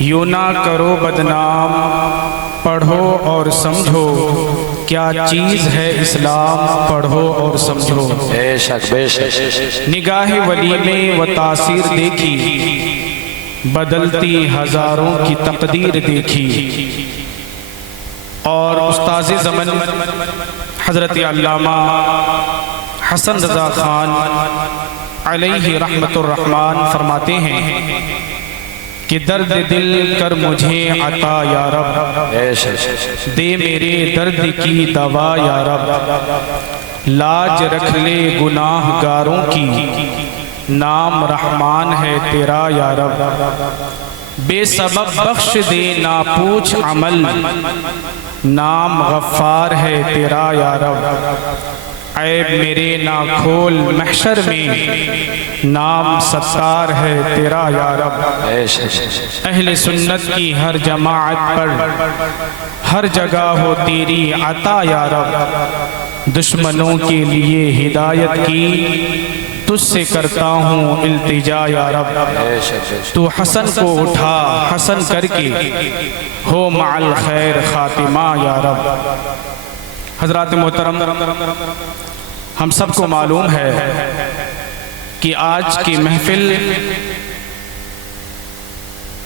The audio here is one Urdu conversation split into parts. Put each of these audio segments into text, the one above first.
یوں نہ کرو بدنام، پڑھو اور سمجھو، کیا چیز ہے اسلام، پڑھو اور سمجھو۔ بے شک بے شک۔ نگاہ ولی میں و تاثیر دیکھی، بدلتی ہزاروں کی تقدیر دیکھی۔ اور استاذ زمن حضرت علامہ حسن رضا خان علیہ رحمت الرحمن فرماتے ہیں کہ درد دل کر مجھے عطا یا رب، دے میرے درد کی دوا یا رب، لاج رکھ لے گناہ گاروں کی، نام رحمان ہے تیرا یا رب، بے سبب بخش دے نہ پوچھ عمل، نام غفار ہے تیرا یا رب، عیب میرے نہ کھول محشر میں، نام ستار ہے تیرا یا رب۔ اہل سنت کی ہر جماعت پر ہر جگہ ہو تیری عطا یا رب، دشمنوں کے لیے ہدایت کی تجھ سے کرتا ہوں التجا یا رب، تو حسن کو اٹھا حسن کر کے ہو مع الخیر خاتمہ یا رب۔ حضرات محترم، ہم سب کو معلوم ہے کہ آج کی محفل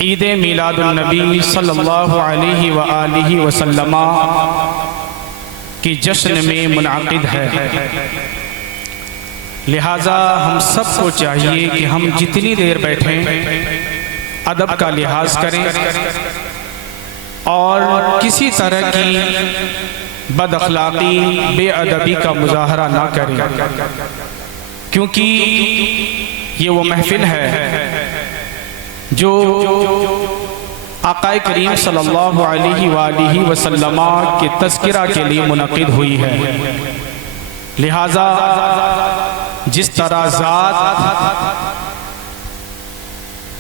عید میلاد النبی صلی اللہ علیہ وآلہ وسلم کی جشن میں منعقد ہے، لہٰذا ہم سب کو چاہیے کہ ہم جتنی دیر بیٹھیں ادب کا لحاظ کریں اور کسی طرح کی بد اخلاقی بے ادبی کا مظاہرہ نہ کریں، کیونکہ یہ وہ محفل ہے جو آقا کریم صلی اللہ علیہ وآلہ وسلم کے تذکرہ کے لیے منعقد ہوئی ہے، لہٰذا جس طرح ذات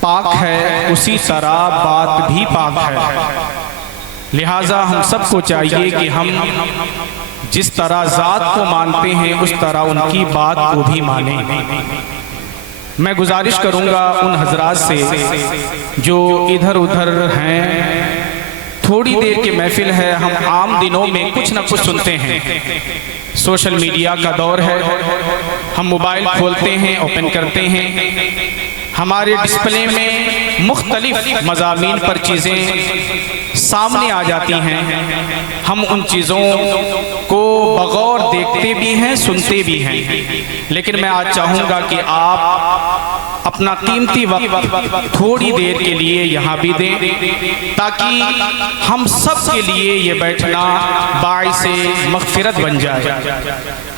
پاک ہے اسی طرح بات بھی پاک ہے، لہٰذا ہم سب کو چاہیے کہ ہم جس طرح ذات کو مانتے ہیں اس طرح ان کی بات کو بھی مانیں۔ میں گزارش کروں گا ان حضرات سے جو ادھر ادھر ہیں، تھوڑی دیر کی محفل ہے، ہم عام دنوں میں کچھ نہ کچھ سنتے ہیں، سوشل میڈیا کا دور ہے، ہم موبائل کھولتے ہیں اوپن کرتے ہیں، ہمارے ڈسپلے میں مختلف مضامین پر چیزیں سامنے آ جاتی ہیں، ہم ان چیزوں کو بغور دیکھتے بھی ہیں سنتے بھی ہیں، لیکن میں آج چاہوں گا کہ آپ اپنا قیمتی وقت تھوڑی دیر کے لیے یہاں بھی دیں تاکہ ہم سب کے لیے یہ بیٹھنا باعث مغفرت بن جائے۔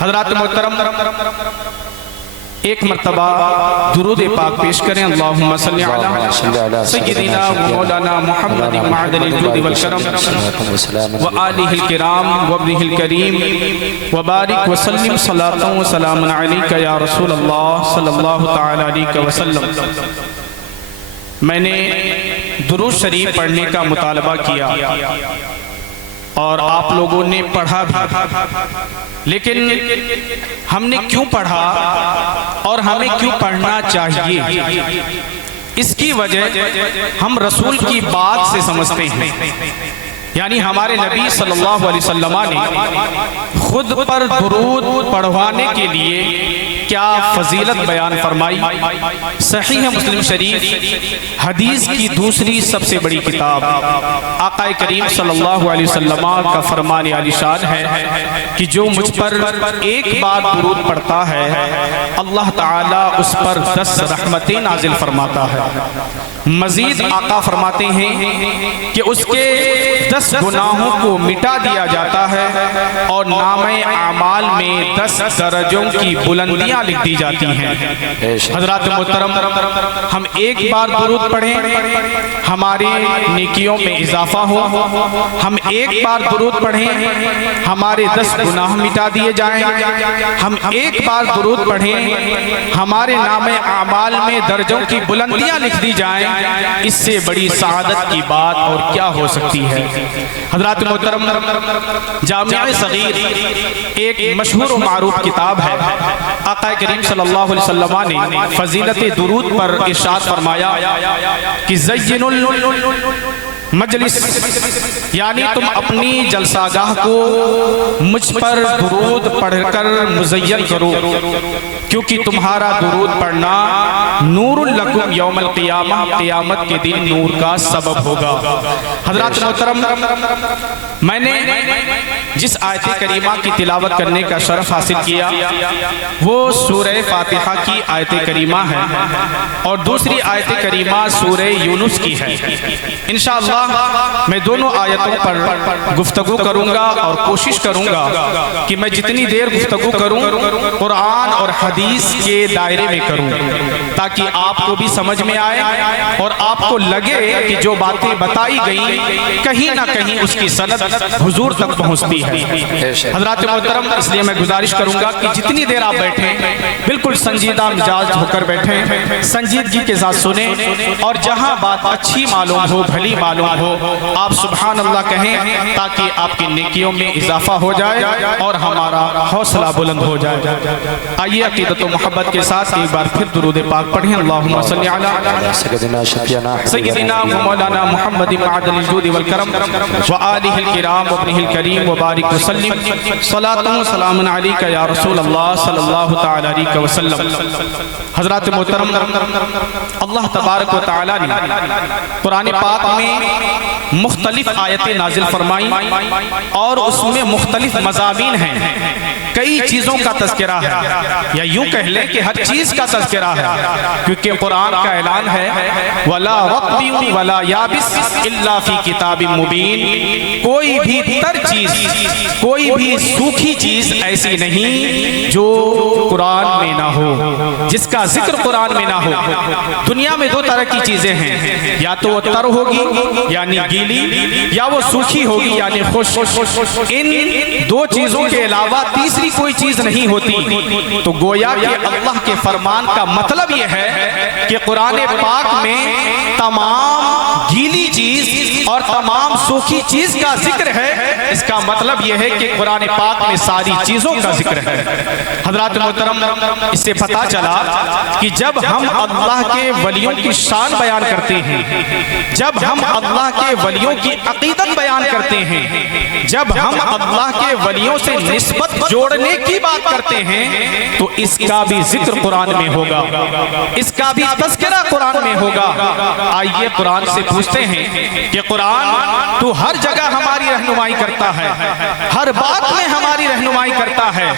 حضرات محترم، ایک مرتبہ درود پاک پیش کریں، اللہم صلی علی سیدنا مولانا محمد معدن الجود والکرم وآلہ الکرام وابنہ الکریم وبارک وسلم صلاة و سلام علیکہ یا رسول اللہ صلی اللہ تعالی علیہ وسلم۔ میں نے درود شریف پڑھنے کا مطالبہ کیا اور آپ لوگوں نے پڑھا بھی، لیکن ہم نے کیوں پڑھا اور ہمیں کیوں پڑھنا چاہیے، اس کی وجہ ہم رسول کی بات سے سمجھتے ہیں، یعنی ہمارے نبی صلی اللہ علیہ وسلم نے خود پر درود پڑھوانے کے لیے کیا فضیلت بیان فرمائی۔ صحیح مسلم شریف حدیث کی دوسری سب سے بڑی کتاب، آقا کریم صلی اللہ علیہ وسلم کا فرمان عالی شان ہے کہ جو مجھ پر ایک بار درود پڑھتا ہے اللہ تعالیٰ اس پر 10 رحمتیں نازل فرماتا ہے۔ مزید آقا فرماتے ہیں کہ اس کے 10 گناہوں کو مٹا دیا جاتا ہے اور نامہ اعمال میں 10 درجوں کی بلندیاں لکھ دی جاتی ہیں۔ حضرات محترم، ہم ایک بار درود پڑھیں ہماری نیکیوں میں اضافہ ہو، ہم ایک بار درود پڑھیں ہمارے 10 گناہ مٹا دیے جائیں، ہم ایک بار درود پڑھیں ہمارے نامہ اعمال میں درجوں کی بلندیاں لکھ دی جائیں، اس سے بڑی سعادت کی بات اور کیا ہو سکتی ہے۔ حضرات محترم، جامع صغیر ایک مشہور و معروف کتاب ہے۔ آقا کریم صلی اللہ علیہ وسلم نے فضیلت درود پر ارشاد فرمایا کہ زین مجلس، یعنی تم اپنی جلسہ گاہ کو مجھ پر درود پڑھ کر مزین کرو، کیونکہ تمہارا درود پڑھنا نور لکم یوم القیامہ، قیامت کے دن نور کا سبب ہوگا۔ حضرات محترم، میں نے جس آیت کریمہ کی تلاوت کرنے کا شرف حاصل کیا وہ سورہ فاتحہ کی آیت کریمہ ہے، اور دوسری آیت کریمہ سورہ یونس کی ہے۔ انشاءاللہ میں دونوں آیتوں پر گفتگو کروں گا اور کوشش کروں گا کہ میں جتنی دیر گفتگو کروں قرآن اور حدیث کے دائرے میں کروں، تاکہ آپ کو بھی سمجھ میں آئے اور آپ کو لگے کہ جو باتیں بتائی گئیں کہیں نہ کہیں اس کی سند حضور تک پہنچتی ہے۔ حضرات محترم، اس لیے میں گزارش کروں گا کہ جتنی دیر آپ بیٹھیں بالکل سنجیدہ مزاج ہو کر بیٹھیں، سنجیدگی کے ساتھ سنیں، اور جہاں بات اچھی معلوم ہو، بھلی معلوم ہو، آپ سبحان اللہ کہیں تاکہ آپ کی نیکیوں میں اضافہ ہو جائے اور ہمارا حوصلہ بلند ہو جائے۔ آئیے عقیدت و محبت کے ساتھ ایک بار پھر درود پاک پڑھیں۔ اللہم صلی علی سیدنا و مولانا محمد معدن الجود والکرم وآلہ الکرام وابنہ الکریم وبارک وسلم، صلاۃ و سلام علیکہ یا رسول اللہ صلی اللہ تعالی علیہ وسلم۔ حضرات محترم، اللہ تبارک و تعالی نے قرآن پاک میں مختلف آیتیں نازل فرمائی اور اس میں مختلف مضامین ہیں، کئی چیزوں کا تذکرہ ہے، یا یوں کہہ لیں کہ ہر چیز کا تذکرہ ہے، کیونکہ قرآن کا اعلان ہے وَلَا رَطْبٍ وَلَا يَابِسٍ إِلَّا فِي كِتَابٍ مُبِينٍ، کوئی بھی تر چیز، کوئی بھی سوکھی چیز ایسی نہیں جو قرآن میں نہ ہو، جس کا ذکر قرآن میں نہ ہو۔ دنیا میں دو طرح کی چیزیں ہیں، یا تو وہ تر ہوگی یعنی گیلی، یا وہ سوکھی ہوگی یعنی خشک۔ ان دو چیزوں کے علاوہ تیسری کوئی چیز نہیں ہوتی۔ تو گویا کہ اللہ کے فرمان کا مطلب یہ ہے کہ قرآن پاک میں تمام گیلی چیز اور تمام سوکھی چیز کا ذکر ہے، اس کا مطلب یہ ہے کہ قرآن پاک میں ساری چیزوں کا ذکر ہے۔ حضرات محترم، اس سے پتہ چلا کہ جب ہم اللہ کے ولیوں کی شان بیان کرتے ہیں، جب ہم اللہ کے ولیوں کی عقیدت بیان کرتے ہیں، جب ہم اللہ کے ولیوں سے نسبت جوڑنے کی بات کرتے ہیں، تو اس کا بھی ذکر قرآن میں ہوگا، اس کا بھی تذکرہ قرآن میں ہوگا۔ آئیے قرآن سے پوچھتے ہیں کہ قرآن تو ہر جگہ ہماری رہنمائی کرتا ہے، ہر بات میں ہماری رہنمائی کرتا ہے،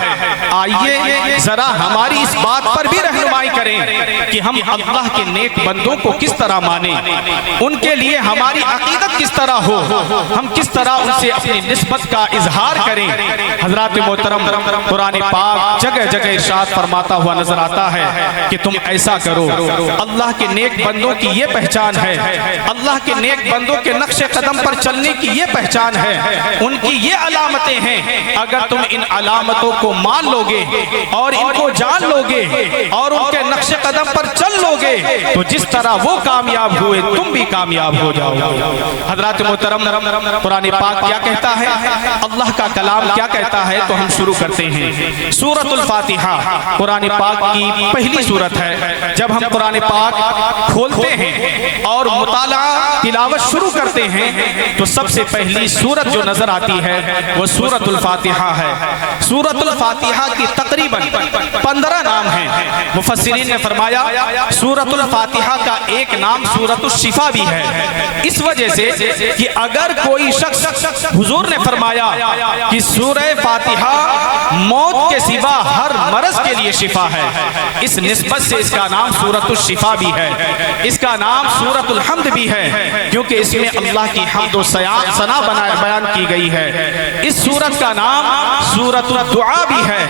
آئیے ذرا ہماری اس بات پر بھی رہنمائی کریں کہ ہم اللہ کے نیک بندوں کو کس طرح مانیں، ان کے لیے ہماری عقیدت کس طرح ہو، ہم کس طرح ان سے اپنی نسبت کا اظہار کریں۔ حضرات محترم، قرآن پاک جگہ جگہ ارشاد فرماتا ہوا نظر آتا ہے کہ تم ایسا کرو۔ اللہ کے نیک بندوں کی یہ پہچان ہے، اللہ کے نیک بندوں کے نقش قدم پر چلنے کی یہ پہچان ہے، ان کی یہ علامتیں ہیں۔ اگر تم ان علامتوں کو مان لو گے اور ان کو جان لو گے اور ان کے نقش قدم پر چل لو گے تو جس طرح وہ کامیاب ہوئے تم بھی کامیاب ہو جاؤ گے۔ حضرات محترم، قرآن پاک کیا کہتا ہے، اللہ کا کلام کیا کہتا ہے، تو ہم شروع کرتے ہیں۔ سورۃ الفاتحہ قرآن پاک کی پہلی سورت ہے۔ جب ہم قرآن پاک کھولتے ہیں اور مطالعہ تلاوت شروع کرتے ہیں تو سب سے پہلی سورت جو نظر آتی ہے وہ سورۃ الفاتحہ ہے۔ سورۃ الفاتحہ کی تقریباً 15 نام ہیں۔ مفسرین نے فرمایا سورۃ الفاتحہ کا ایک نام سورۃ الشفا بھی ہے، اس وجہ سے کہ اگر کوئی شخص، حضور نے فرمایا کہ سورہ فاتحہ موت کے سوا ہر مرض کے لیے شفا ہے، اس نسبت سے اس کا نام سورۃ الشفا بھی ہے، اس کا نام سورۃ الحمد بھی ہے، کیونکہ اس میں اللہ کی حمد و ثنا بیان کی گئی ہے۔ اس سورت کا نام سورۃ الدعا بھی ہے،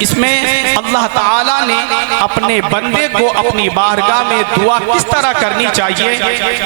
اس میں اللہ تعالیٰ نے اپنے بندے کو اپنی بارگاہ میں دعا کس طرح کرنی چاہیے،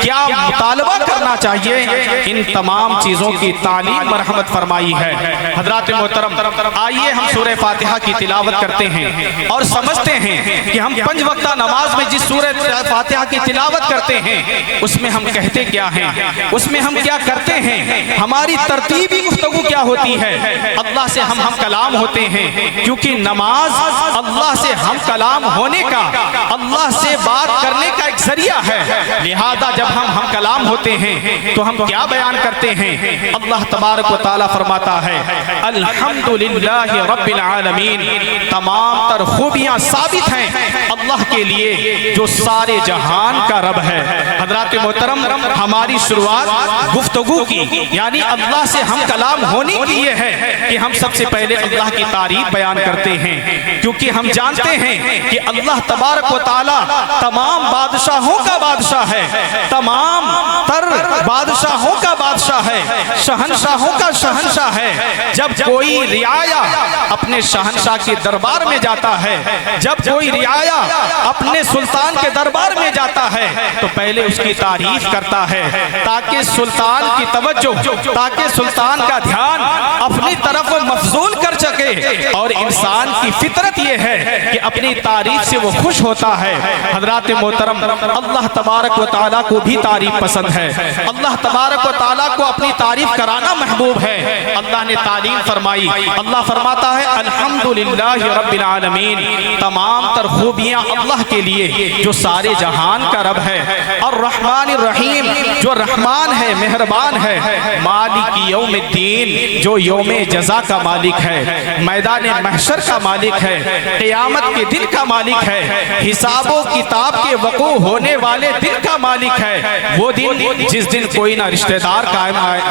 کیا مطالبہ کرنا چاہیے، ان تمام چیزوں کی تعلیم مرحمت فرمائی ہے۔ حضرات محترم، آئیے ہم سورہ فاتحہ کی تلاوت کرتے ہیں اور سمجھتے ہیں کہ ہم 5 وقتہ نماز میں جس سورہ فاتحہ کی تلاوت کرتے ہیں اس میں ہم کہتے کیا ہیں، اس میں ہم کیا کرتے ہیں، ہماری ترتیبی گفتگو کیا ہوتی ہے۔ اللہ سے ہم کلام ہوتے ہیں، کیونکہ نماز اللہ سے ہم کلام ہونے کا، اللہ سے بات کرنے کا ایک ذریعہ ہے۔ لہذا جب ہم کلام ہوتے ہیں تو ہم کیا بیان کرتے ہیں؟ اللہ تبارک و تعالیٰ فرماتا ہے الحمدللہ رب العالمین، تمام تر خوبیاں ثابت ہیں اللہ کے لیے جو سارے جہان کا رب ہے۔ حضرات محترم، ہماری شروعات گفتگو کی یعنی اللہ سے ہم کلام ہونے کی یہ ہے کہ ہم سب سے پہلے اللہ کی تعریف بیان کرتے ہیں، کیونکہ ہم جانتے ہیں کہ اللہ تبارک و تعالیٰ تمام بادشاہوں کا بادشاہ ہے، تمام تر بادشاہوں کا بادشاہ ہے، شہنشاہوں کا شہنشاہ ہے۔ جب کوئی رعایا اپنے شہنشاہ کے دربار میں جاتا ہے، جب کوئی رعایا اپنے سلطان کے دربار میں جاتا ہے تو پہلے اس کی تعریف کرتا ہے تاکہ سلطان کی توجہ، تاکہ سلطان کا دھیان اپنی طرف مفضول کر سکے، اور انسان کی فطرت یہ ہے کہ اپنی تعریف سے وہ خوش ہوتا ہے۔ حضرات محترم، اللہ تبارک و تعالیٰ کو بھی تعریف پسند ہے، اللہ تبارک و تعالیٰ کو اپنی تعریف کرانا محبوب ہے۔ اللہ نے تعلیم فرمائی، اللہ فرماتا ہے الحمدللہ رب العالمین، تمام تر خوبیاں اللہ کے لیے جو سارے جہان کا رب ہے۔ الرحمن الرحیم، جو رحمان ہے، مہربان ہے۔ مالک یوم الدین، جو یوم جزا کا مالک ہے، میدان محشر کا مالک ہے، قیامت کے دن کا مالک ہے، حساب و کتاب کے وقوع ہونے والے دن کا مالک ہے۔ وہ دن جس دن کوئی نہ رشتہ دار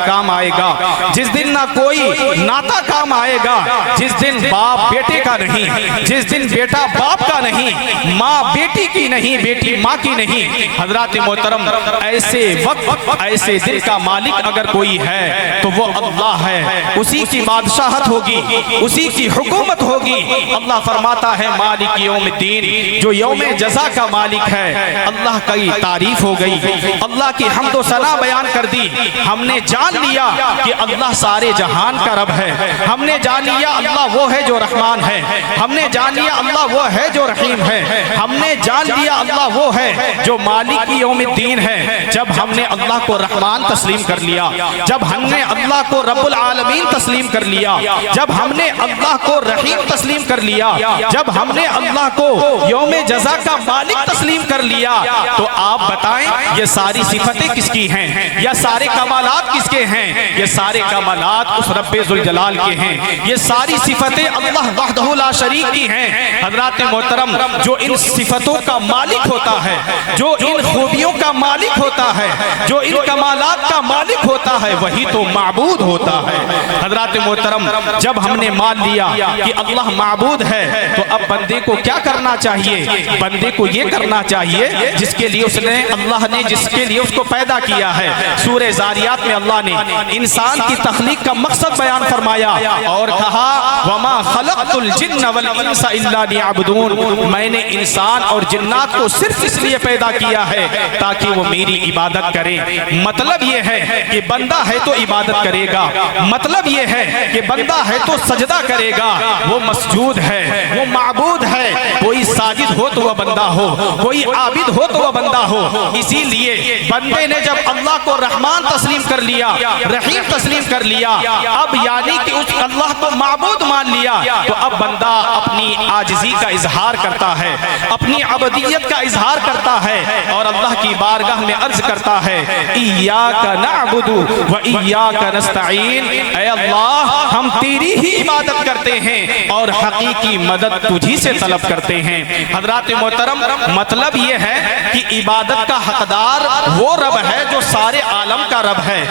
کام آئے گا، جس دن نہ کوئی ناتا کام آئے گا، جس دن باپ بیٹے کا نہیں، جس دن بیٹا باپ کا نہیں، ماں بیٹی کی نہیں، بیٹی ماں کی نہیں۔ حضرات محترم، ایسے وقت، ایسے دن کا مالک اگر کوئی ہے تو وہ اللہ ہے، اسی کی بادشاہت ہوگی، اسی کی حکومت ہوگی۔ اللہ فرماتا ہے مالک یوم الدین، جو یوم جزا کا مالک ہے۔ اللہ کی تعریف ہو گئی، اللہ کی حمد و ثنا بیان کر دی۔ ہم نے جان لیا کہ اللہ سارے جہان کا رب ہے، ہم نے جان لیا اللہ وہ ہے جو رحمان ہے، ہم نے جان لیا اللہ وہ ہے جو رحیم ہے، ہم نے جان لیا اللہ وہ ہے جو مالک یوم الدین ہے۔ جب ہم نے اللہ کو رحمان تسلیم کر لیا، جب ہم نے اللہ کو رب العالمین تسلیم کر لیا، جب ہم نے اللہ کو رحیم تسلیم کر لیا، جب ہم نے اللہ کو یوم جزا کا مالک تسلیم کر لیا، تو آپ بتائیں یہ ساری صفتیں کس کی ہیں؟ یہ سارے کمالات کس کے ہیں؟ یہ سارے کمالات اس رب ذوالجلال کے ہیں، یہ ساری صفتیں اللہ وحدہ لا شریک کی ہیں۔ حضرات محترم، جو ان صفتوں کا مالک ہوتا ہے، جو ان خوبیوں کا مالک ہوتا ہے، جو ان کمالات کا مالک ہوتا ہے، وہی تو معبود ہوتا ہے۔ حضرات محترم، جب ہم نے مان لیا کہ اللہ معبود ہے تو اب بندے کو کیا کرنا چاہیے؟ بندے کو یہ کرنا چاہیے جس کے لیے اللہ نے جس کے لیے اس کو پیدا کیا ہے۔ سورہ زاریات میں اللہ نے انسان کی تخلیق کا مقصد بیان فرمایا اور کہا وَمَا خَلَقْتُ الْجِنَّ وَالْإِنسَ إِلَّا لِيَعْبُدُونَ، میں نے انسان اور جنات کو صرف اس لیے پیدا کیا ہے تاکہ وہ میری عبادت کریں۔ مطلب یہ ہے کہ بندہ ہے تو عبادت کرے گا، مطلب یہ ہے کہ بندہ ہے تو سجدہ کرے گا، وہ مسجود ہے، وہ معبود ہے۔ کوئی ساجد ہو تو وہ بندہ ہو، کوئی عابد ہو تو وہ بندہ ہو۔ اسی لیے بندے نے جب اللہ کو رحمان تسلیم کر لیا، رحیم تسلیم کر لیا، اب یعنی کہ اس اللہ کو معبود مان لیا، تو اب بندہ اپنی عاجزی کا اظہار کرتا ہے، اپنی عبدیت کا اظہار کرتا ہے اور اللہ کی بارگاہ میں عرض کرتا ہے ایاک نعبد و ایاک نستعین، اے اللہ ہم تیری ہی عبادت کرتے ہیں اور حقیقی مدد تجھی سے طلب کرتے ہیں۔ حضرات محترم، مطلب یہ ہے کہ عبادت کا حقدار وہ رب ہے جو سارے عالم کا رب ہے،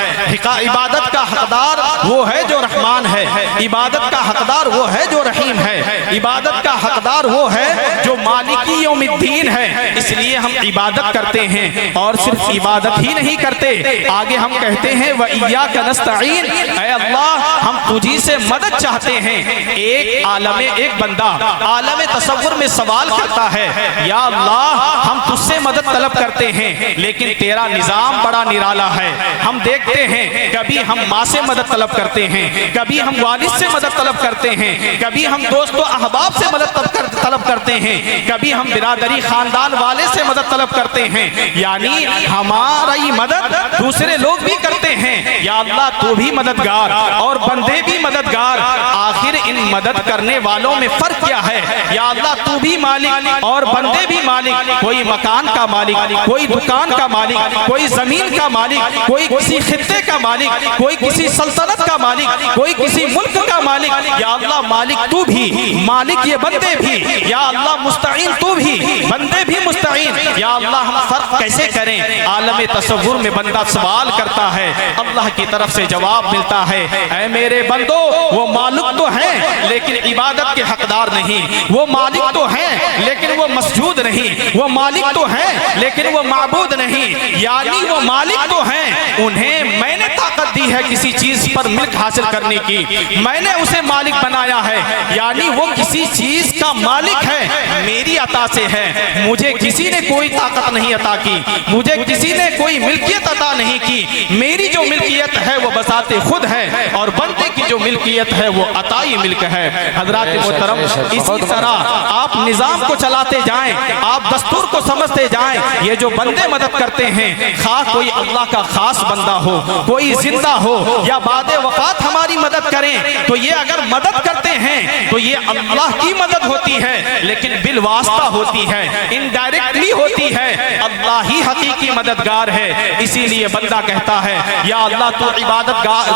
عبادت کا حقدار وہ ہے جو رحمان ہے، عبادت کا حقدار وہ ہے جو رحیم ہے، عبادت کا حقدار وہ ہے جو مالک یوم الدین ہے۔ اس لیے ہم عبادت کرتے ہیں اور صرف عبادت ہی نہیں کرتے، آگے ہم کہتے ہیں وَإِيَّاكَ نَسْتَعِينُ، اے اللہ ہم تجھی سے مدد چاہتے ہیں۔ ایک بندہ عالم تصور میں سوال کرتا ہے یا اللہ ہم تجھ سے مدد طلب کرتے ہیں لیکن تیرا نظام بڑا نرالا ہے، ہم دیکھتے دیتے ہیں, کبھی ہم ماں سے مدد طلب کرتے ہیں, کبھی ہم والد سے مدد طلب کرتے ہیں, کبھی ہم دوست و احباب سے مدد طلب کرتے ہیں, کبھی ہم برادری خاندان والے سے مدد طلب کرتے ہیں. یعنی ہماری مدد دوسرے لوگ بھی کرتے ہیں. یا اللہ تو بھی مددگار اور بندے بھی مددگار, آخر ان مدد کرنے والوں میں فرق کیا ہے؟ یا اللہ تو بھی مالک اور بندے بھی مالک, کوئی مکان کا مالک, کوئی دکان کا مالک, کوئی زمین کا مالک, کوئی کسی خطے کا مالک, کوئی کسی سلطنت کا مالک, کوئی کسی ملک کا مالک. یا اللہ مالک تو بھی, مالک یہ بندے بھی. یا اللہ مستعین تو بھی, بندے بھی مستعین. یا اللہ ہم فرق کیسے کریں؟ عالم تصور میں بندہ سوال کرتا ہے, اللہ کی طرف سے جواب ملتا ہے, اے میرے بندو وہ مالک تو ہیں لیکن عبادت کے حقدار نہیں, وہ مالک تو ہیں لیکن وہ مسجود نہیں, وہ مالک تو ہیں لیکن وہ معبود نہیں. یعنی وہ مالک تو ہیں, انہیں میں نے طاقت دی ہے کسی چیز پر ملک حاصل کرنے کی, میں نے اسے مالک بنایا ہے. یعنی وہ کسی چیز کا مالک ہے, میری عطا سے ہے, مجھے کسی نے کوئی طاقت نہیں عطا کی, مجھے کسی نے کوئی ملکیت عطا نہیں کی. میری جو ملکیت ہے وہ بذات خود ہے, اور بندے کی جو ملکیت ہے وہ عطائی ملک ہے. حضرات محترم, اسی طرح آپ نظام کو چلاتے جائیں, آپ دستور کو سمجھتے جائیں. یہ جو بندے مدد کرتے ہیں, خواہ کوئی اللہ کا خاص بندہ ہو, کوئی زندہ ہو یا بعد وفات ہماری مدد کریں, تو یہ اگر مدد کرتے ہیں تو یہ اللہ کی مدد ہوتی ہے, لیکن بالواسطہ ہوتی ہے, انڈائریکٹلی ہوتی ہے. اللہ ہی حقیقی مددگار ہے. اسی لیے بندہ کہتا ہے, یا اللہ تو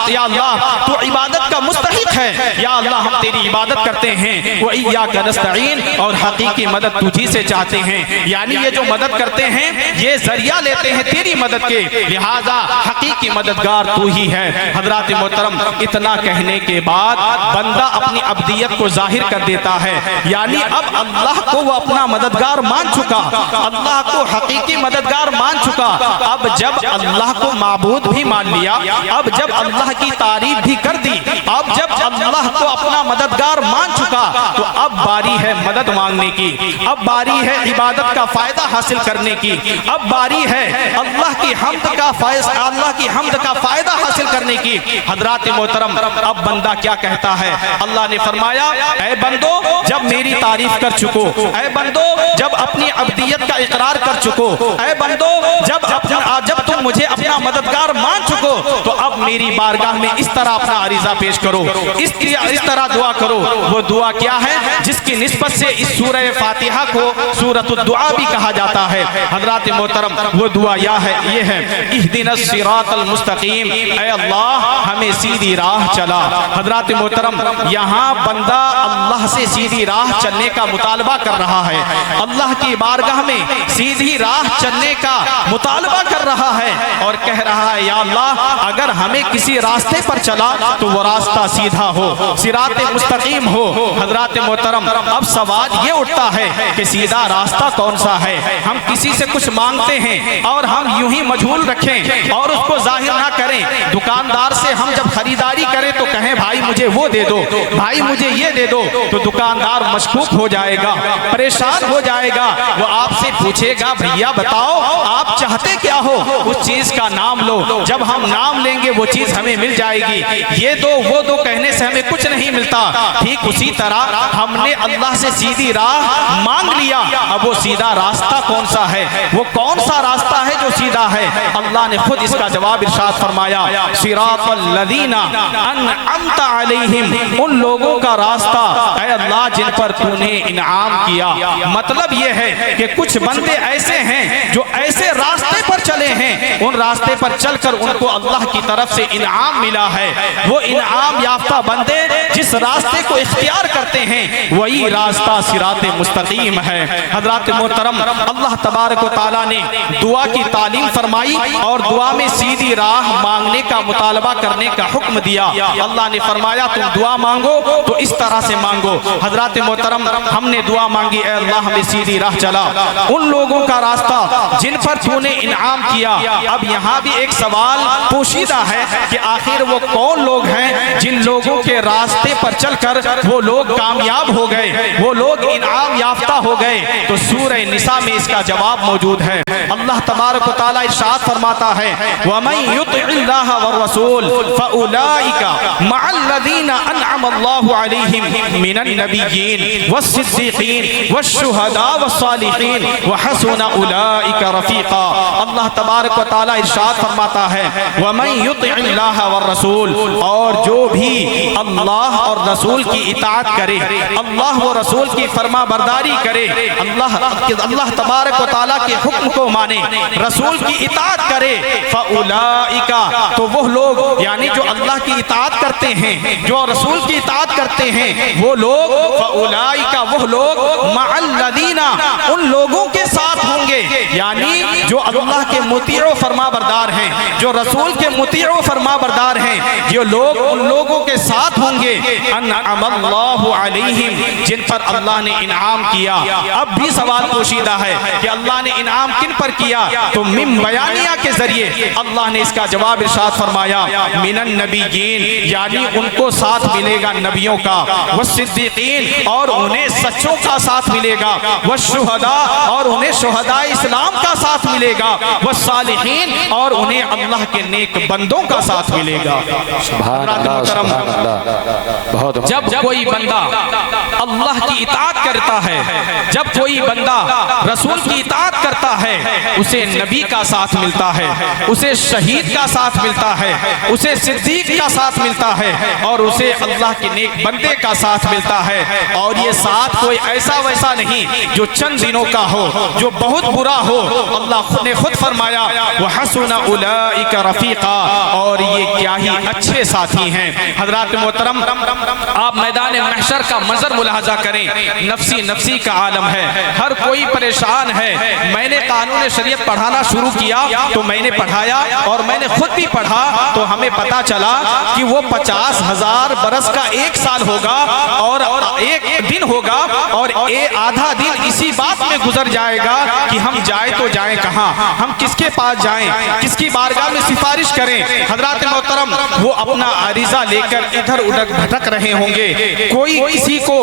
یا اللہ تو عبادت کا مستحق ہے, یا اللہ ہم تیری عبادت کرتے ہیں, وَإِيَّاكَ نَسْتَعِينُ, اور حقیقی مدد تجھی سے چاہتے ہیں. یعنی یہ جو مدد کرتے ہیں یہ ذریعہ لیتے ہیں تیری مدد کے, لہذا حقیقی مددگار تو ہی ہے. حضرات محترم, اتنا کہنے کے بعد بندہ اپنی عبدیت کو ظاہر کر دیتا ہے. یعنی اب اللہ کو وہ اپنا مددگار مان چکا, اللہ کو حقیقی مددگار مان چکا. اب جب اللہ کو معبود بھی مان لیا, اب جب اللہ کی تعریف بھی کر دی, اب جب اللہ کو اپنا مددگار مان چکا, تو اب باری ہے مدد مانگنے کی, اب باری ہے عبادت کا فائدہ حاصل کرنے کی, اب باری ہے اللہ کی حمد کا فائدہ حاصل کرنے کی. حضرات محترم, اب بندہ کیا کہتا ہے؟ اللہ نے فرمایا, اے بندو جب میری تعریف کر چکو, اے بندو جب اپنی عبدیت کا اقرار کر چکو, اے بندو جب تم مجھے اپنا مددگار مان چکو, تو اب میری بارگاہ میں اس طرح اپنا عریضہ پیش کرو, اس طرح دعا کرو. وہ دعا کیا ہے جس کی نسبت سے اس سورہ فاتحہ کو سورۃ الدعاء بھی کہا جاتا ہے؟ حضرات محترم, وہ دعا یہ ہے, اہدنا الصراط المستقیم, اے اللہ ہمیں سیدھی راہ چلا. حضرات محترم, یہاں بندہ اللہ سے سیدھی راہ چلنے کا مطالبہ کر رہا ہے, اللہ کی بارگاہ میں سیدھی راہ چلنے کا مطالبہ کر رہا ہے, اور کہہ رہا ہے, یا اللہ اگر ہمیں کسی راستے پر چلا تو وہ راستہ سیدھا ہو, صراط مستقیم ہو. حضرات محترم, اب سوال یہ اٹھتا ہے کہ سیدھا راستہ کون سا ہے؟ ہم کسی سے کچھ مانگتے ہیں اور ہم یوں ہی مجھول رکھیں اور اس کو ظاہر نہ کریں. دکاندار سے ہم جب خریداری کریں تو کہیں بھائی مجھے وہ دے دو, بھائی مجھے یہ دے دو, تو دکاندار مشکوک ہو جائے گا, پریشان ہو جائے گا. وہ آپ سے پوچھے گا, بھیا بتاؤ آپ چاہتے کیا ہو, اس چیز کا نام لو, جب ہم نام لیں گے وہ چیز ہمیں مل جائے گی. یہ دو وہ دو کہنے سے ہمیں کچھ نہیں ملتا. ٹھیک اسی طرح ہم نے اللہ سے سیدھی راہ مانگ لیا, اب وہ سیدھا راستہ کون سا ہے, وہ کون سا راستہ ہے جو سیدھا ہے؟ اللہ نے خود اس کا جواب ارشاد فرمایا, صراط الذین انعمت علیہم, ان لوگوں کا راستہ اے اللہ جن پر تو نے انعام کیا. مطلب یہ ہے کہ کچھ بندے ایسے ہیں جو ایسے راستے پر چلے ہیں, ان راستے پر چل کر ان کو اللہ کی طرف سے انعام ملا ہے. وہ انعام یافتہ بندے جس راستے کو اختیار کرتے ہیں وہی راستہ صراط مستقیم ہے. حضرات محترم, اللہ تبارک و تعالیٰ نے دعا کی تعلیم فرمائی اور دعا میں سیدھی راہ مانگنے کا مطالبہ کرنے کا حکم دیا. اللہ نے فرمایا تم دعا مانگو تو اس طرح سے مانگو. حضرات محترم ہم نے دعا مانگی اے اللہ ہمیں سیدھی راہ چلا، ان لوگوں کا راستہ جن پر تو نے انعام کیا۔ اب یہاں بھی ایک سوال پوشیدہ ہے کہ آخر وہ کون لوگ ہیں جن لوگوں کے راستے پر چل کر وہ لوگ کامیاب ہو گئے، وہ لوگ انعام یافتہ ہو گئے؟ تو سورہ نساء میں اس کا جواب موجود ہے۔ اللہ تبارک و تعالیٰ ارشاد فرماتا ہے وَمَن يُطِعِ اللَّهَ وَالرَّسُولَ فَأُولَٰئِكَ مَعَ الَّذِينَ أَنْعَمَ اللَّهُ عَلَيْهِمْ مِنَ النَّبِيِّينَ وَالصِّدِّيقِينَ وَالشُّهَدَاءِ وَالصَّالِحِينَ وَحَسُنَ أُولَٰئِكَ رَفِيقًا۔ اللہ تبارک و تعالیٰ ارشاد فرماتا ہے وَمَن يُطِعِ اللَّهَ وَالرَّسُولَ، اور جو بھی اللہ اور رسول کی اطاعت کرے، اللہ و رسول کی فرما برداری کرے، اللہ تبارک و تعالیٰ کے حکم کو مانے، رسول کی اطاعت کرے، فَأُولَٰئِكَ، تو وہ لوگ یعنی جو اللہ کی اطاعت کرتے ہیں، جو رسول کی اطاعت کرتے ہیں، وہ لوگ فَأُولَٰئِكَ، وہ لوگ مَعَ الَّذِينَ، ان لوگوں کے ساتھ ہوں گے، یعنی جو اللہ کے مطیع و فرما بردار ہیں، جو رسول کے مطیع و فرما بردار ہیں، یہ لوگ ان لوگوں کے ساتھ ہوں گے انعم اللہ علیہم، جن پر اللہ نے انعام کیا۔ اب بھی سوال پوشیدہ ہے کہ اللہ نے انعام کن پر کیا؟ تو من بیانیہ کے ذریعے اللہ نے اس کا جواب ارشاد فرمایا من النبیین، یعنی ان کو ساتھ ملے گا نبیوں کا، والصدیقین، اور انہیں سچوں کا ساتھ ملے گا، والشہداء، اور انہیں شہداء اسلام کا ساتھ ملے گا، والصالحین، اور انہیں اللہ کے نیک بندوں کا ساتھ ملے گا۔ سبحان اللہ سبحان اللہ۔ بہت جب کوئی بندہ اللہ کی اطاعت کرتا ہے، جب کوئی بندہ رسول کی اطاعت کرتا ہے، اسے نبی کا ساتھ ملتا ہے، اسے شہید کا ساتھ ملتا ہے، اسے صدیق کا ساتھ ملتا ہے، اور اسے اللہ کے نیک بندے کا ساتھ ملتا ہے۔ اور یہ ساتھ کوئی ایسا ویسا نہیں جو چند دنوں کا ہو، جو بہت برا ہو۔ اللہ نے خود فرمایا وَحَسُنَ أُولَٰئِكَ رَفِيقًا، اور یہ کیا ہی اچھے ساتھی ہیں۔ حضرات محترم، آپ میدان محشر کا منظر ملاحظہ کریں، نفسی نفسی کا عالم ہے، ہر کوئی پریشان ہے۔ میں نے قانون شریعت پڑھانا شروع کیا تو میں نے پڑھایا اور میں نے خود بھی پڑھا تو ہمیں پتا چلا کہ وہ 50,000 برس کا ایک سال ہوگا اور ایک دن ہوگا، اور آدھا دن اسی بات میں گزر جائے گا کہ ہم جائیں تو جائیں کہاں، ہم کس کے پاس جائیں، کس کی بارگاہ میں سفارش کریں۔ حضرات محترم، وہ اپنا عریضہ لے کر ادھر ادھر بھٹک رہے ہوں گے، کوئی کسی کو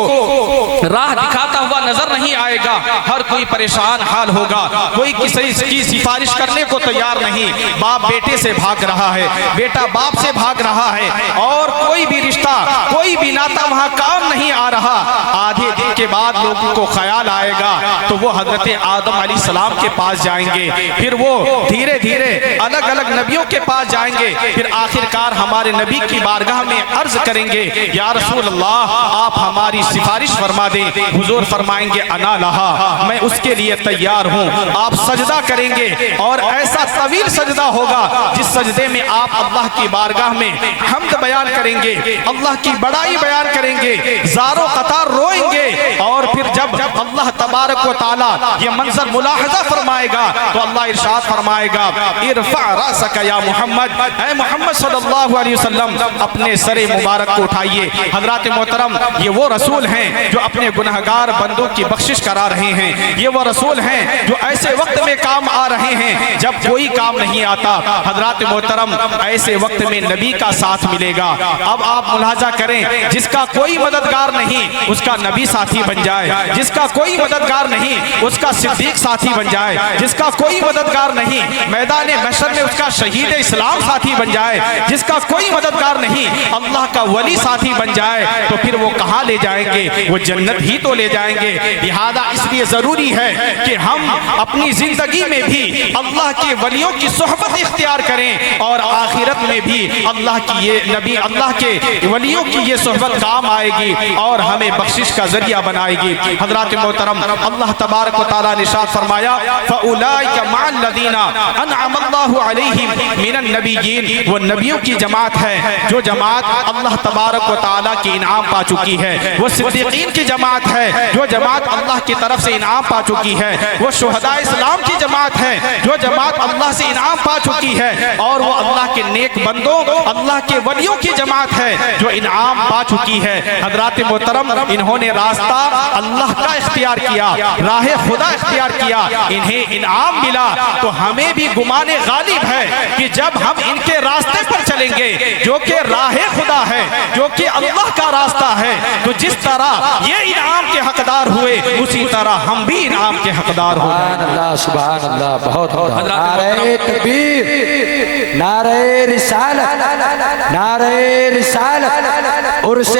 راہ دکھاتا ہوا نظر نہیں آئے گا، ہر کوئی پریشان حال ہوگا، کوئی کسی کی سفارش کرنے کو تیار نہیں، باپ بیٹے سے بھاگ رہا ہے، بیٹا باپ سے بھاگ رہا ہے، اور کوئی بھی رشتہ، کوئی بھی ناتا وہاں کام نہیں آ رہا۔ آدھے دن کے بعد لوگوں کو خیال آئے گا تو وہ حضرت آدم علیہ السلام کے پاس جائیں گے، پھر وہ دھیرے دھیرے الگ الگ نبیوں کے پاس جائیں گے، پھر آخرکار ہمارے نبی کی بارگاہ میں عرض کریں گے یا رسول اللہ آپ ہماری سفارش فرما دیں۔ حضور فرمائیں گے انا لہا، میں اس کے لیے تیار ہوں۔ آپ سجدہ کریں گے اور ایسا طویل سجدہ ہوگا جس سجدے میں آپ اللہ کی بارگاہ میں حمد بیان کریں گے، اللہ کی بڑائی بیان کریں گے، زارو قطار روئیں گے، اور پھر جب اللہ تبارک و تعالیٰ یہ منظر ملاحظہ فرمائے گا تو اللہ ارشاد فرمائے گا ارفع راسک یا محمد، اے محمد صلی اللہ علیہ وسلم اپنے سر مبارک کو اٹھائیے۔ حضرات محترم، یہ وہ رسول ہیں جو اپنے گنہگار بندوں کی بخشش کرا رہے ہیں، یہ وہ رسول ہیں جو ایسے وقت میں کام آ رہے ہیں جب کوئی کام نہیں آتا۔ حضرات محترم، ایسے وقت میں نبی کا ساتھ ملے گا۔ اب آپ ملاحظہ کریں، جس کا کوئی مددگار نہیں اس کا نبی ساتھی بن جائے، جس کا کوئی مددگار نہیں اس کا صدیق ساتھی بن جائے، جس کا کوئی مددگار نہیں میدان محشر میں اس کا شہید اسلام ساتھی بن جائے، جس کا کوئی مددگار نہیں اللہ کا ولی ساتھی بن جائے، تو پھر وہ کہاں لے جائیں گے؟ وہ جنت ہی تو لے جائیں گے۔ لہذا اس لیے ضروری ہے کہ ہم اپنی زندگی میں بھی اللہ کے ولیوں کی صحبت اختیار کریں، اور آخرت میں بھی اللہ کی یہ نبی اللہ کے ولیوں کی یہ صحبت کام آئے گی اور ہمیں بخشش کا ذریعہ بنائے گی۔ حضرات محترم، اللہ تبارک و تعالیٰ نے ارشاد فرمایا فَأُولَٰئِكَ مَعَ الَّذِينَ أَنْعَمَ اللَّهُ عَلَيْهِمْ مِنَ النَّبِيِّينَ، وہ نبیوں کی جماعت ہے جو جماعت اللہ تبارک و تعالیٰ کی انعام پا چکی ہے، وہ صدیقین کی جماعت ہے جو جماعت اللہ کی طرف سے انعام پا چکی ہے، وہ شہداء اسلام کی جماعت ہے جو جماعت اللہ سے انعام پا چکی ہے، اور وہ اللہ کے نیک بندوں اللہ کے ولیوں کی جماعت ہے جو انعام پا چکی ہے۔ حضرات محترم، محترم انہوں نے راستہ اللہ کا اختیار کیا، راہ خدا اختیار کیا، انہیں انعام ملا، تو ہمیں بھی گمان غالب ہے کہ جب ہم ان کے راستے پر چلیں گے جو کہ راہ خدا ہے، جو کہ اللہ کا راستہ ہے، تو جس طرح یہ انعام کے حقدار ہوئے اسی طرح ہم بھی انعام کے حقدار ہو جائیں۔ سبحان اللہ، بہت نعرہ تکبیر، نعرہ رسالت، نعرہ رسالت، عرس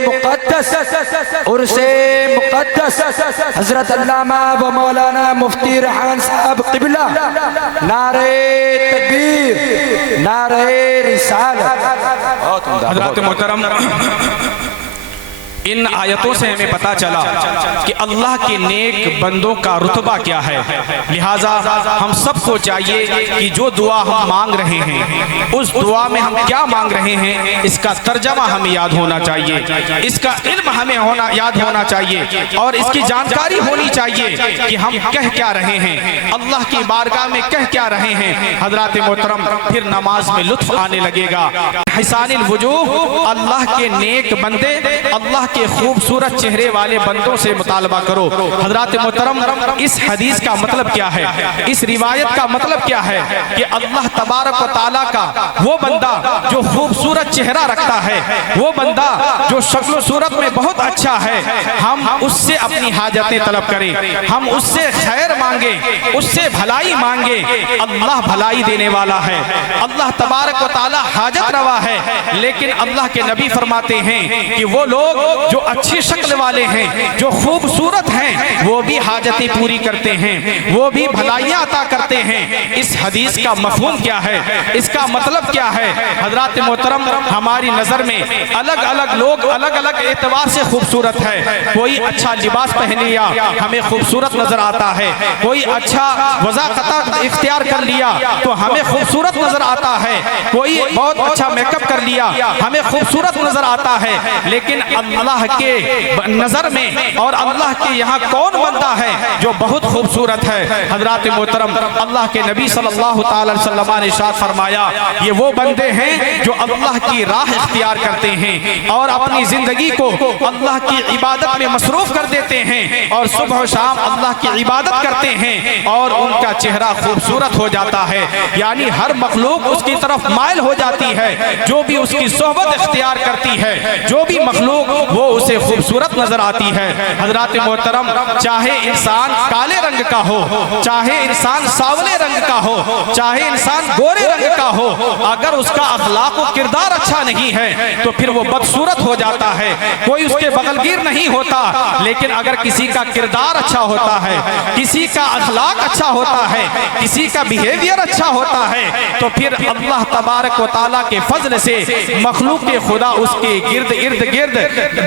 مقدس، عرس مقدس حضرت علامہ و مولانا مفتی ریحان صاحب قبلہ، نعرہ تکبیر، نعرہ رسالت۔ حضرات محترم، ان آیتوں سے ہمیں پتا چلا کہ اللہ کے نیک بندوں کا رتبہ کیا ہے، لہٰذا ہم سب کو چاہیے کہ جو دعا ہم مانگ رہے ہیں اس دعا میں ہم کیا مانگ رہے ہیں اس کا ترجمہ ہمیں یاد ہونا چاہیے، اس کا علم ہمیں یاد ہونا چاہیے، اور اس کی جانکاری ہونی چاہیے کہ ہم کہہ کیا رہے ہیں، اللہ کی بارگاہ میں کہہ کیا رہے ہیں۔ حضرات محترم، پھر نماز میں لطف آنے لگے گا۔ حسان الوجوہ، اللہ کے نیک بندے، اللہ کے خوبصورت چہرے والے بندوں سے مطالبہ کرو۔ حضرات محترم، اس حدیث کا مطلب کیا ہے، اس روایت کا مطلب کیا ہے کہ اللہ تبارک و تعالیٰ کا وہ بندہ جو خوبصورت چہرہ رکھتا ہے، وہ بندہ جو شکل و صورت میں بہت اچھا ہے، ہم اس سے اپنی حاجتیں طلب کریں، ہم اس سے خیر مانگیں، اس سے بھلائی مانگیں۔ اللہ بھلائی دینے والا ہے، اللہ تبارک و تعالیٰ حاجت روا ہے، لیکن اللہ کے نبی فرماتے ہیں کہ وہ لوگ جو اچھی شکل والے ہیں، جو خوبصورت ہیں، وہ بھی حاجتیں پوری کرتے ہیں، وہ بھی بھلائیاں عطا کرتے ہیں۔ اس حدیث کا مفہوم کیا ہے، اس کا مطلب کیا ہے؟ حضرات محترم، ہماری نظر میں الگ الگ لوگ الگ الگ اعتبار سے خوبصورت ہے۔ کوئی اچھا لباس پہن لیا ہمیں خوبصورت نظر آتا ہے، کوئی اچھا وضاحت اختیار کر لیا تو ہمیں خوبصورت نظر آتا ہے، کوئی بہت اچھا میک اپ کر لیا ہمیں خوبصورت نظر آتا ہے، لیکن اللہ کے نظر میں اور اللہ کے یہاں کون بندہ ہے جو بہت خوبصورت ہے؟ حضرات محترم، اللہ کے نبی صلی اللہ تعالی وسلم نے ارشاد فرمایا، یہ وہ بندے ہیں جو اللہ کی راہ اختیار کرتے ہیں اور اپنی زندگی کو اللہ کی عبادت میں مصروف کر دیتے ہیں اور صبح و شام اللہ کی عبادت کرتے ہیں اور ان کا چہرہ خوبصورت ہو جاتا ہے، یعنی ہر مخلوق اس کی طرف مائل ہو جاتی ہے، جو بھی اس کی صحبت اختیار کرتی ہے، جو بھی مخلوق وہ اسے خوبصورت نظر آتی ہے۔ حضرات محترم، چاہے انسان کالے رنگ کا ہو، چاہے انسان ساولے رنگ کا ہو، چاہے انسان گورے رنگ کا ہو، اگر اس کا اخلاق و کردار اچھا نہیں ہے تو پھر وہ بدصورت ہو جاتا ہے، کوئی اس کے بغل گیر نہیں ہوتا۔ لیکن اگر کسی کا کردار اچھا ہوتا ہے، کسی کا اخلاق اچھا ہوتا ہے، کسی کا بیہیویئر اچھا ہوتا ہے، تو پھر اللہ تبارک و تعالیٰ کے فضل سے مخلوق کے خدا اس کے ارد گرد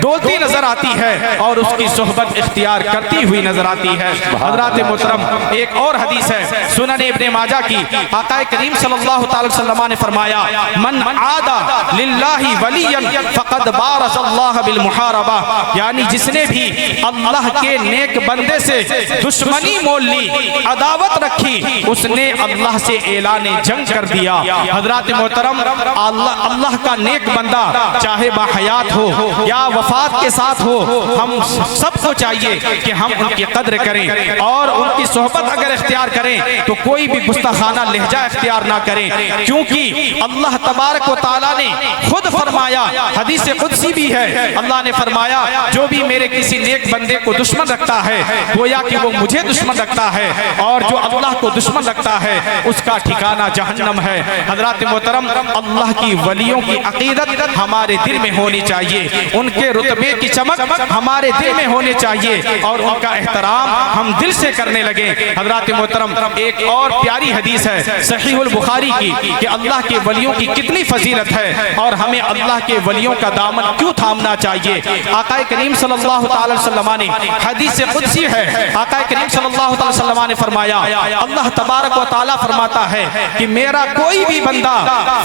ڈولتی نظر آتی ہے اور اس کی صحبت اختیار کرتی ہوئی نظر آتی ہے۔ حضرات محترم، ایک اور حدیث ہے سنن ابن ماجہ کی، آقا کریم صلی اللہ تعالی وسلم نے فرمایا، من عادى للہ ولیا فقد بارز اللہ بالمحاربہ، یعنی جس نے بھی اللہ کے نیک بندے سے دشمنی مول لی، عداوت رکھی، اس نے اللہ سے اعلان جنگ کر دیا۔ حضرات محترم، اللہ کا نیک بندہ چاہے باحیات ہو یا وفات کے ساتھ ہو، ہم سب کو چاہیے کہ ہم ان کی قدر کریں اور ان کی صحبت اگر اختیار کریں تو کوئی بھی گستاخانہ لہجہ اختیار نہ کریں، کیونکہ اللہ تبارک و تعالیٰ نے خود فرمایا، حدیث قدسی بھی ہے، اللہ نے فرمایا جو بھی میرے کسی نیک بندے کو دشمن رکھتا ہے گویا کہ وہ مجھے دشمن رکھتا ہے، اور جو اللہ کو دشمن رکھتا ہے اس کا ٹھکانہ جہنم ہے۔ حضرات محترم، اللہ کی ولیوں کی عقیدت ہمارے دل میں ہونی چاہیے، ان کے رتبے کی چمک ہمارے دل میں ہونے چاہیے اور ان کا احترام ہم دل سے کرنے لگیں۔ حضرات محترم، ایک اور پیاری حدیث ہے صحیح البخاری کی کہ اللہ کے ولیوں کی کتنی فضیلت ہے اور ہمیں اللہ کے ولیوں کا دامن کیوں تھامنا چاہیے۔ آقا کریم صلی اللہ تعالی وسلم نے، حدیث قدسی ہے، آقا کریم صلی اللہ تعالی وسلم نے فرمایا، اللہ تبارک و تعالی فرماتا ہے کہ میرا کوئی بھی بندہ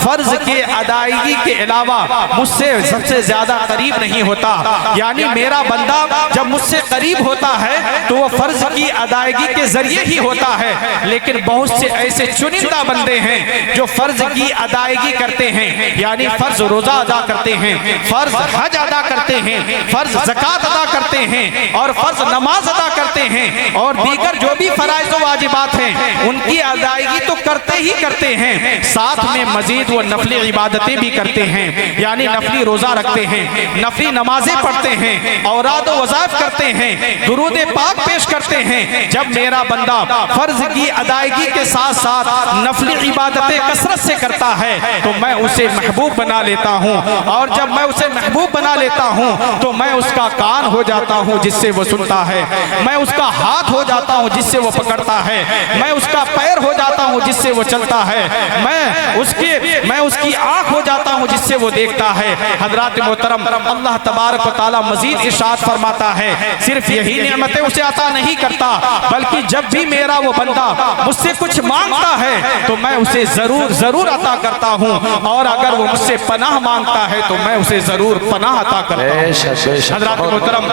فرض کے ادائیگی کے علاوہ مجھ سے سب سے زیادہ قریب نہیں ہوتا ہوتا، یعنی میرا بندہ جب مجھ سے قریب ہوتا ہے تو وہ فرض کی ادائیگی کے ذریعے ہی ہوتا ہے، لیکن بہت سے ایسے چنندہ بندے ہیں جو فرض کی ادائیگی کرتے ہیں، یعنی فرض روزہ ادا کرتے ہیں، فرض حج ادا کرتے ہیں، فرض زکوٰۃ ادا کرتے ہیں، اور فرض نماز ادا کرتے ہیں، اور دیگر جو بھی فرائض و واجبات ہیں ان کی ادائیگی تو کرتے ہی کرتے ہیں، ساتھ میں مزید وہ نفلی عبادتیں بھی کرتے ہیں، یعنی نفلی روزہ رکھتے ہیں، نفلی نمازیں پڑھتے ہیں، اوراد و وظائف کرتے ہیں، درود پاک پیش کرتے ہیں۔ جب میرا بندہ فرض کی ادائیگی کے ساتھ ساتھ نفلی عبادتیں کثرت سے کرتا ہے تو میں اسے محبوب بنا لیتا ہوں، اور جب میں اسے محبوب بنا لیتا ہوں تو میں اس کا کان ہو جاتا ہوں جس سے وہ سنتا ہے، میں اس کا ہاتھ ہو جاتا ہوں جس سے وہ پکڑتا ہے، میں اس کا پیر ہو جاتا ہوں جس سے وہ چلتا ہے، میں اس کی آنکھ ہو جاتا ہوں جس سے وہ دیکھتا ہے۔ حضرات محترم، اللہ تبارک و تعالی مزید ارشاد فرماتا ہے، صرف یہی نعمتیں اسے عطا نہیں کرتا بلکہ جب بھی میرا وہ بندہ مجھ سے کچھ مانگتا ہے تو میں اسے ضرور عطا کرتا ہوں، اور اگر وہ مجھ سے پناہ مانگتا ہے تو میں اسے ضرور پناہ عطا کرتا ہوں۔ حضرات محترم،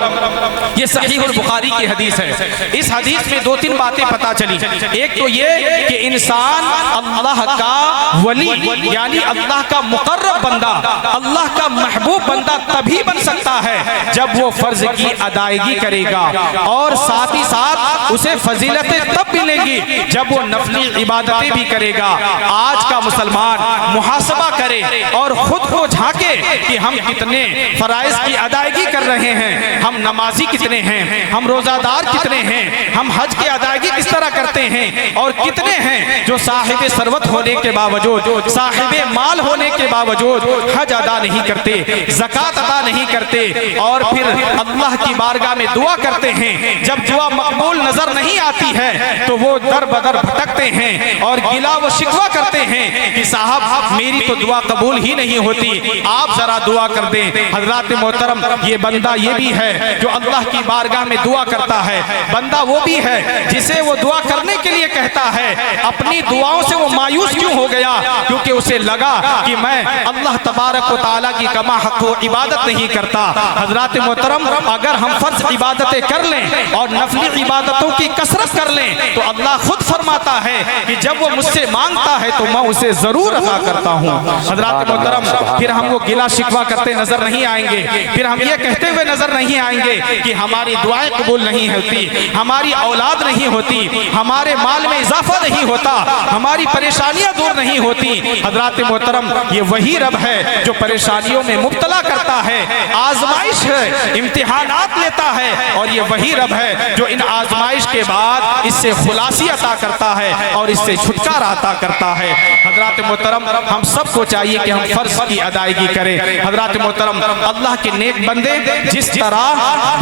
یہ صحیح البخاری کی حدیث ہے۔ اس حدیث میں دو تین باتیں پتہ چلی۔ ایک تو یہ کہ انسان اللہ کا ولی یعنی اللہ کا مقرب بندہ، اللہ کا محبوب بندہ تبھی بن سکتا ہے جب وہ فرض کی ادائیگی کرے گا، اور ساتھ ہی ساتھ اسے فضیلتیں تب ملیں گی جب وہ نفلی عبادتیں بھی کرے گا۔ آج کا مسلمان محاسبہ کرے اور خود کو جھانکے کہ ہم کتنے فرائض کی ادائیگی کر رہے ہیں، ہم نمازی کتنے ہیں، ہم روزہ دار کتنے ہیں، ہم حج کی ادائیگی کس طرح کرتے ہیں، اور کتنے ہیں جو صاحب ثروت ہونے کے باوجود، صاحب مال ہونے کے باوجود حج ادا نہیں کرتے، زکوٰۃ ادا نہیں کرتے، اور پھر اللہ کی بارگاہ میں دعا کرتے ہیں۔ جب دعا مقبول نظر نہیں آتی ہے تو وہ در بدر بھٹکتے ہیں اور گلا و شکوہ کرتے ہیں کہ صاحب میری تو دعا قبول ہی نہیں ہوتی، آپ ذرا دعا کر دیں۔ حضرات محترم، یہ بندہ یہ بھی ہے جو اللہ کی بارگاہ میں دعا کرتا ہے، بندہ وہ بھی ہے جسے وہ دعا کرنے کے لیے کہتا ہے، اپنی دعاؤں سے وہ مایوس کیوں ہو گیا؟ کیونکہ اسے لگا کہ میں اللہ تبارک و تعالیٰ کی کما حق و عبادت نہیں کرتا۔ حضرات محترم، اگر ہم فرض عبادتیں کر لیں اور نفلی عبادتوں کی کثرت کر لیں تو اللہ خود فرماتا ہے کہ جب وہ مجھ سے مانگتا ہے تو میں اسے ضرور عطا کرتا ہوں۔ حضرات محترم، پھر ہم وہ گلا شکوہ کرتے نظر نہیں آئیں گے، پھر ہم یہ کہتے ہوئے نظر نہیں آئیں گے کہ ہماری دعائیں قبول نہیں ہوتی، ہماری اولاد نہیں ہوتی، ہمارے مال میں اضافہ نہیں ہوتا، ہماری پریشانیاں دور نہیں ہوتی۔ حضرات محترم، یہ وہی رب ہے جو پریشانیوں میں مبتلا کرتا ہے، آزمائش ہے، امتحانات لیتا ہے، اور یہ وہی رب ہے جو ان آزمائش کے بعد اس سے خلاصی عطا کرتا ہے اور اس سے چھٹکارا عطا کرتا ہے۔ حضرات محترم، ہم سب کو چاہیے کہ ہم فرض کی ادائیگی کریں۔ حضرات محترم، اللہ کے نیک بندے جس طرح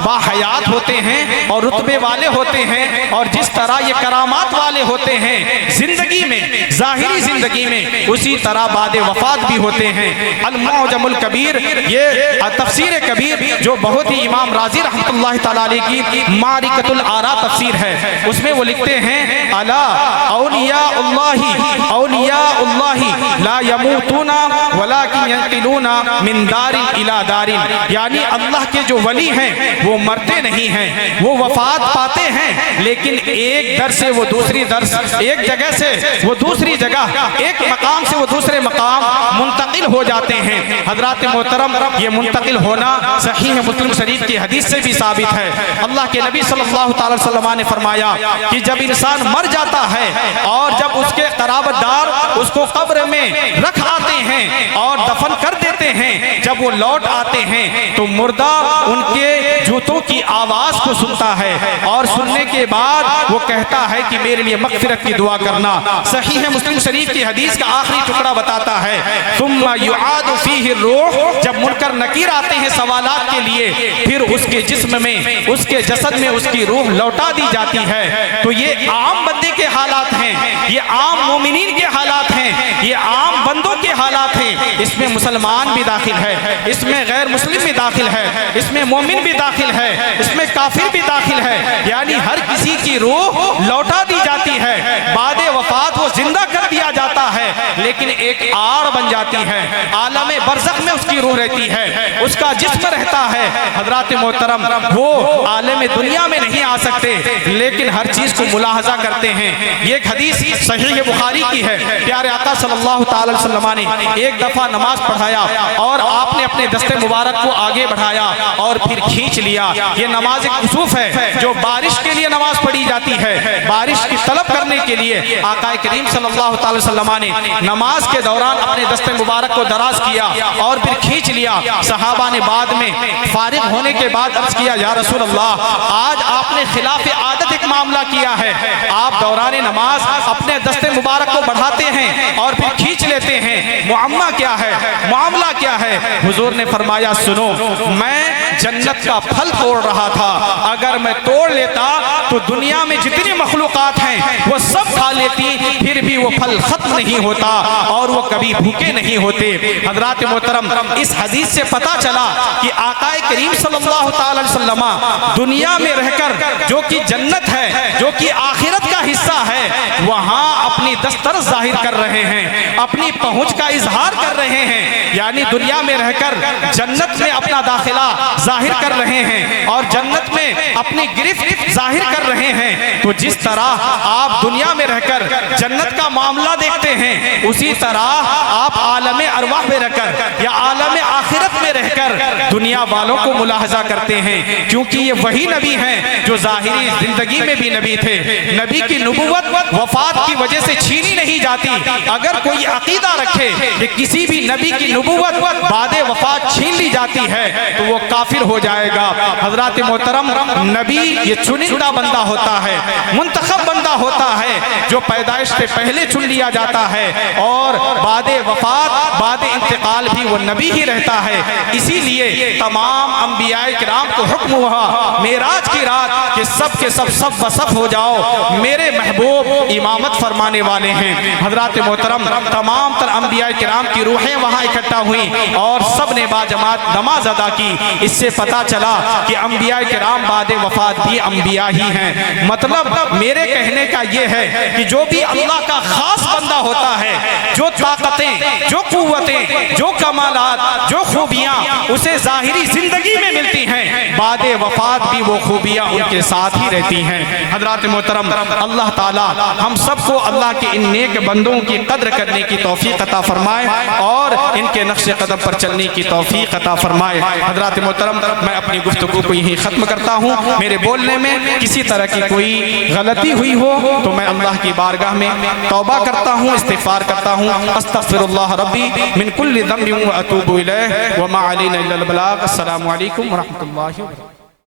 باحیات ہوتے ہیں اور رتبے والے ہوتے ہیں اور جس طرح یہ کرامات والے ہوتے ہیں زندگی میں، ظاہری زندگی میں، اسی طرح بعد وفات بھی ہوتے ہیں۔ المعجم الکبیر، یہ تفسیر کبیر جو بہت ہی امام رازی رحمۃ اللہ تعالی علیہ کی معرکۃ الآراء تفسیر ہے، اس میں وہ لکھتے ہیں، الا اولیاء اللہ لا یموتون ولکن ینقلون من دار الی دار، یعنی اللہ کے جو ولی ہیں وہ مرتے نہیں ہیں، وہ وفات پاتے ہیں لیکن ایک در سے وہ دوسری در، ایک جگہ سے وہ دوسری جگہ، ایک مقام سے وہ دوسرے مقام منتقل ہو جاتے ہیں۔ حضرات محترم، یہ منتقل ہونا صحیح مسلم شریف کی حدیث سے بھی ثابت ہے۔ اللہ کے نبی صلی اللہ تعالی وسلم نے فرمایا کہ جب انسان مر جاتا ہے اور جب اس کے قرابت دار اس کو قبر میں رکھ آتے ہیں اور دفن کر دیتے ہیں، جب وہ لوٹ آتے ہیں تو مردہ ان کے جوتوں کی آواز کو سنتا ہے، اور سننے کے بعد وہ کہتا ہے کہ میرے لیے مغفرت کی دعا کرنا۔ صحیح مسلم شریف کی حدیث کا آخری ٹکڑا بتاتا ہے، ثم یعاد فیہ الروح، جب منکر نکیر آتے ہیں سوالات کے لیے، پھر اس کے جسم میں، اس کے جسد میں اس کی روح لوٹا دی جاتی ہے۔ تو یہ عام بندے کے حالات ہیں، یہ عام مومنین کے حالات ہیں، یہ عام بندوں کے حالات ہیں۔ اس میں مسلمان بھی داخل ہے، اس میں غیر مسلم بھی داخل ہے، اس میں مومن بھی داخل ہے، اس میں کافر بھی داخل ہے، یعنی ہر کسی کی روح لوٹا دی جاتی ہے۔ بعد وفات وہ زندہ کر دیا جاتا ہے، لیکن ایک آڑ بن جاتی ہے، عالم برزخ میں اس کی روح رہتی ہے، اس کا جسم رہتا ہے۔ حضرات محترم وہ عالم دنیا میں نہیں آ سکتے لیکن ہر چیز کو ملاحظہ کرتے ہیں۔ یہ ایک حدیث صحیح بخاری کی ہے، پیارے آقا صلی اللہ تعالی وسلم نے ایک دفعہ نماز پڑھایا اور آپ نے اپنے دست مبارک کو آگے بڑھایا اور پھر کھینچ لیا۔ یہ نماز ایک کسوف ہے جو بارش کے لیے نماز پڑھی جاتی ہے، بارش کی طلب کرنے کے لیے آقا کریم صلی اللہ تعالی وسلم نے نماز کے دوران اپنے دست مبارک کو دراز کیا اور پھر کھینچ لیا۔ صحابہ نے بعد میں فارغ ہونے کے بعد عرض کیا، یا رسول اللہ آج آپ نے خلاف عادت ایک معاملہ کیا ہے، آپ دوران نماز اپنے دست مبارک کو بڑھاتے ہیں اور پھر کھینچ لیتے ہیں، معاملہ کیا ہے، معاملہ کیا ہے؟ حضور نے فرمایا سنو، میں جنت کا پھل توڑ رہا تھا، اگر میں توڑ لیتا تو دنیا میں جتنی مخلوقات ہیں وہ سب کھا لیتی، پھر بھی وہ پھل ختم نہیں ہوتا اور وہ کبھی بھوکے نہیں ہوتے۔ حضرات محترم اس حدیث سے پتا چلا کہ آقا کریم صلی اللہ تعالی وسلم دنیا میں رہ کر جو کہ جنت ہے، جو کہ آخرت کا حصہ ہے، وہاں اپنی دسترس ظاہر کر رہے ہیں، اپنی پہنچ کا اظہار کر رہے ہیں، یعنی دنیا میں رہ کر جنت میں اپنا داخلہ ظاہر کر رہے ہیں اور جنت میں اپنی گرفت ظاہر کر رہے ہیں۔ تو جس طرح آپ دنیا میں رہ کر جنت کا معاملہ دیکھتے ہیں، اسی طرح آپ عالم ارواح میں رہ کر یا عالم آخرت میں رہ کر دنیا والوں کو ملاحظہ کرتے ہیں، کیونکہ یہ وہی نبی ہیں جو ظاہری زندگی میں بھی نبی تھے۔ نبی کی نبوت وفات کی وجہ سے چھینی نہیں جاتی۔ اگر کوئی عقیدہ رکھے کہ کسی بھی نبی کی نبوت بعد وفات چھین لی جاتی ہے تو وہ کافر ہو جائے گا۔ حضرات محترم نبی یہ چنندہ بندہ ہوتا ہے، منتخب بندہ ہوتا ہے جو پیدائش سے پہلے چن لیا جاتا ہے اور بعد وفات بعد انتقال بھی وہ نبی ہی رہتا ہے۔ اسی لیے تمام انبیاء کرام کو حکم ہوا معراج کی رات کہ سب کے سب صف بصف ہو جاؤ، میرے محبوب امامت فرمانے والے ہیں۔ حضرات محترم تمام تر انبیاء کرام کی روحیں وہاں اکٹھا ہوئیں اور سب نے باجماعت نماز ادا کی۔ اس سے پتا چلا کہ انبیاء کرام بعد وفات بھی انبیاء ہی ہیں۔ مطلب میرے کہنے کا یہ ہے کہ جو بھی اللہ کا خاص بندہ ہوتا ہے، جو طاقتیں، جو قوتیں، جو کمالات، جو خوبیاں اسے ظاہری زندگی میں ملتی ہیں، بعد وفات بھی وہ خوبیاں ان کے ساتھ ہی رہتی ہیں۔ حضرات محترم اللہ تعالی ہم سب کو اللہ کے ان نیک بندوں کی قدر کرنے کی توفیق عطا فرمائے اور ان کے نقش قدم پر چلنے کی توفیق عطا فرمائے۔ حضرات محترم میں اپنی گفتگو کو یہیں ختم کرتا ہوں۔ میرے بولنے میں کسی طرح کی کوئی غلطی ہوئی ہو تو میں اللہ کی بارگاہ میں توبہ کرتا ہوں، استغفار کرتا ہوں۔ استغفر اللہ ربی من کل ذنب واتوب الیہ وما علینا الا البلاغ۔ السلام علیکم ورحمۃ اللہ وبرکاتہ۔